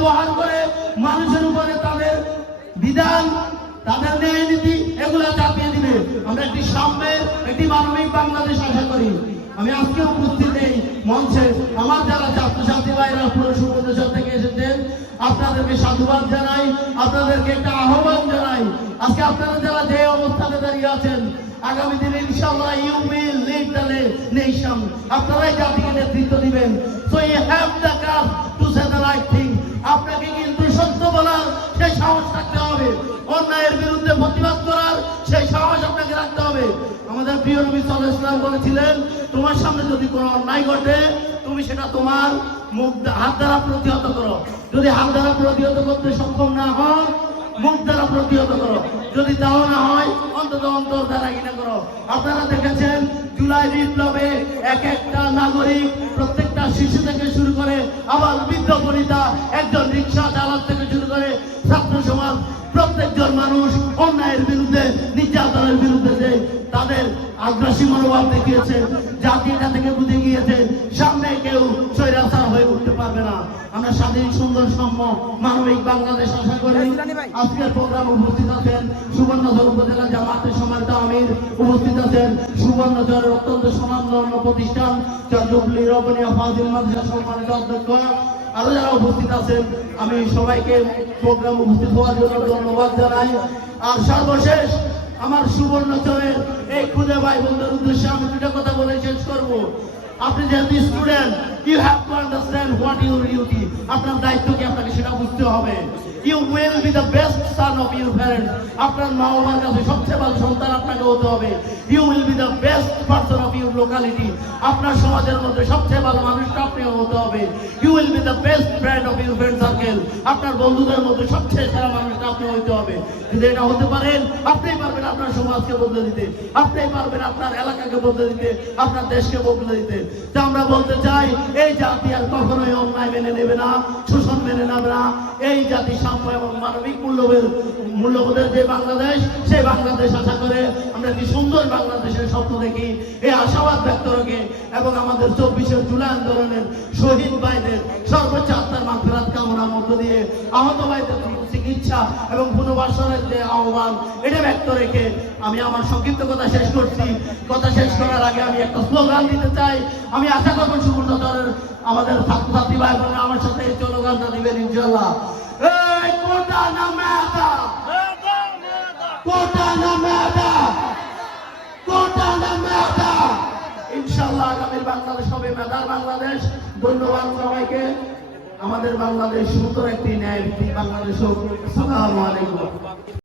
ব্যবহার করে মানুষের উপরে তাদের বিধান, তাদের ন্যায় নীতি এগুলা চাপিয়ে দিবে। আমরা একটি সাম্যের, একটি মানবিক বাংলাদেশ আশা করি। আমি আজকে উপস্থিত এই মঞ্চে আমার যারা ছাত্রছাত্রী ভাইরা পুরো সুবর্ণচর থেকে এসেছেন, আপনাদেরকে সাধুবাদ জানাই, আপনাদেরকে একটা আহ্বান জানাই। আজকে আপনারা যারা যে অবস্থানে দাঁড়িয়ে আছেন, আগামী দিনে ইনশাআল্লাহ you will lead the nation. আপনারাই জাতিকে নেতৃত্ব দিবেন। সো ইউ হ্যাভ দ্য কাজ to say the right thing. আপনাকে কিন্তু সত্য বলার সেই সাহস থাকতে হবে, অন্যায়ের বিরুদ্ধে প্রতিবাদ করার সেই সাহস আপনাকে রাখতে হবে। আমাদের প্রিয় নবী সাল্লাল্লাহু আলাইহি ওয়াসাল্লাম বলেছিলেন, তোমার সামনে যদি কোনো অন্যায় ঘটে, তুমি সেটা তোমার হাত দ্বারা প্রতিহত করো। যদি হাত দ্বারা প্রতিহত করতে সক্ষম না হন, মুখ দ্বারা প্রতিহত করো। যদি তাও না হয়, অন্তত অন্তর দ্বারা ঘৃণা করো। আপনারা দেখেছেন জুলাই বিপ্লবে এক একটা নাগরিক, প্রত্যেকটা শিশু থেকে শুরু করে আবার বৃদ্ধ বনিতা, একজন রিক্সা চালক থেকে শুরু করে ছাত্র সমাজ, প্রত্যেকজন মানুষ অন্যায়ের বিরুদ্ধে, নির্যাতনের বিরুদ্ধে যে তাদের আগ্রাসী মনোভাব দেখিয়েছে, জাতি এটা থেকে বুঝে গিয়েছে সামনে কেউ স্বৈরাচার হয়ে উঠতে পারবে না। আমরা স্বাধীন, সুন্দর, সাম্য, মানবিক বাংলাদেশ আশা করি। আজকের প্রোগ্রামে উপস্থিত আছেন সুবর্ণচর উপজেলা জামায়াতের সম্মানিত আমির, উপস্থিত আছেন সুবর্ণচরের অত্যন্ত সুনামধন্য প্রতিষ্ঠান চন্দ্রপুলি রবনিয়া ফাজিল মাদ্রাসার সম্মানিত অধ্যক্ষ, আরো যারা উপস্থিত আছেন, আমি সবাইকে প্রোগ্রাম উপস্থিত হওয়ার জন্য ধন্যবাদ জানাই। আর সর্বশেষ আমার সুবর্ণচরের এই খুদে ভাই বোনদের উদ্দেশ্যে আমি দুটো কথা বলে শেষ করবো। আপনি যেহেতু student, you have to understand what your duty. আপনার দায়িত্ব কি, আপনাকে সেটা বুঝতে হবে। You will be the best son of your parents. আপনার মা বাবার কাছে সবচেয়ে ভালো সন্তান আপনাকে হতে হবে। You will be the best person of your locality. আপনার সমাজের মধ্যে সবচেয়ে ভালো মানুষটা আপনাকে হতে হবে। You will be the best friend of your friend circle. আপনার বন্ধুদের মধ্যে সবচেয়ে সেরা মানুষটা আপনি হতে হবে। যদি এটা হতে পারেন, আপনিই পারবেন আপনার সমাজকে বদলে দিতে, আপনিই পারবেন আপনার এলাকাকে বদলে দিতে, আপনার দেশকে বদলে দিতে। তা আমরা বলতে চাই, এই জাতি আর কখনোই অন্যায় মেনে নেবে না, শোষণ মেনে নেবে না। এই জাতি সাম্য এবং মানবিক মূল্যবোধের যে বাংলাদেশ, সেই বাংলাদেশ আশা করে আমরা একটি সুন্দর বাংলাদেশের স্বপ্ন দেখি। এই আশাবাদ ব্যক্ত রেখে এবং আমাদের 24 জুলাই আন্দোলনের শহীদ ভাইদের সর্বোচ্চ আত্মার মাগফিরাত কামনার মধ্য দিয়ে আহত ভাইদের চিকিৎসা এবং পুনর্বাসনের যে আহ্বান, এটা ব্যক্ত রেখে আমি আমার সংক্ষিপ্ত কথা শেষ করছি। কথা শেষ করার আগে আমি একটা স্লোগান দিতে চাই। আমি আশা করবো সুবর্ণচরের আমাদের ছাত্রছাত্রী ভাই বোনেরা আমার সাথে এই স্লোগানটা দিবেন ইনশাআল্লাহ। এই কোটা না মেধা, কোটা না মেধা, কোটা না মেধা। ইনশাআল্লাহ আগামীর বাংলাদেশ হবে মেধার বাংলাদেশ। ধন্যবাদ সবাইকে। আমাদের বাংলাদেশ সুন্দর একটি ন্যায় ভিত্তিক বাংলাদেশ হোক। আসসালামু আলাইকুম।